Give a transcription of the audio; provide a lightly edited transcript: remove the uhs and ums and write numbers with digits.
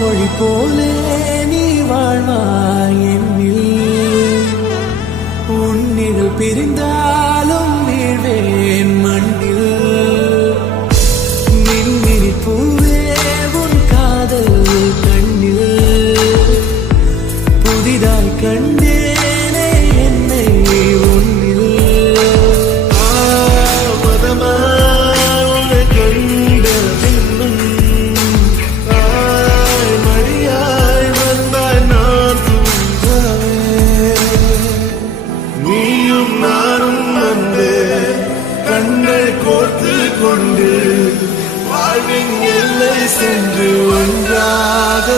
மொழி போலே நீ வாழ்வாய் என்னில். உன்னில் பிரிந்தாலும் வீழ்வேன் மண்ணில். மின்மினி பூவே உன் காதல் கண்ணில் புதிதாய் கண்டேனே என்னை உன்னில். ஆமதமாய் கண்ட பின்னும் தாய் மடியாய் வந்தாய் நான் தூங்கவே. நீயும் நானும் வந்து கண்கள் கோர்த்து கொண்டு வாழ்வின் எல்லை சென்று ஒன்றாக